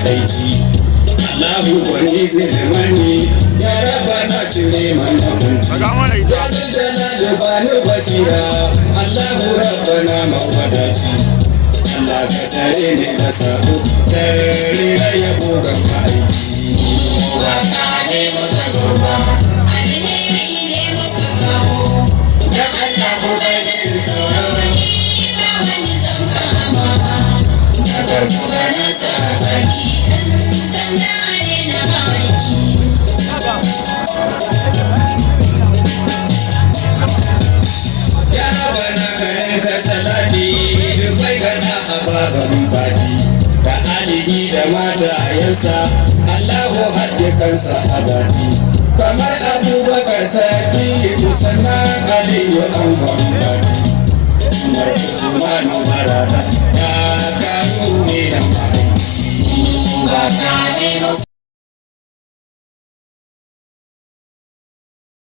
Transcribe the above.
kadaici. Allahu wani zulmani ya raba na cire mana hunci. Ya zuljala da bani basira Allahu rabbana mawadaci. Allah ka tsare ni da sabo tsare na yabo ga aiki. Wata ne muka zo ba alheri ne muka kawo. Dan Allah ku bar jin tsoro ni ba wani zan kama ba. Daga kuka na sa baki ɗan sanda ne na mamaki. Ya bana kanin ka salati dubai gana a baban baki da alihi da matayensa Allahu hadde kansa abadi kamar Abubakar Sadiq sannan Aliyu an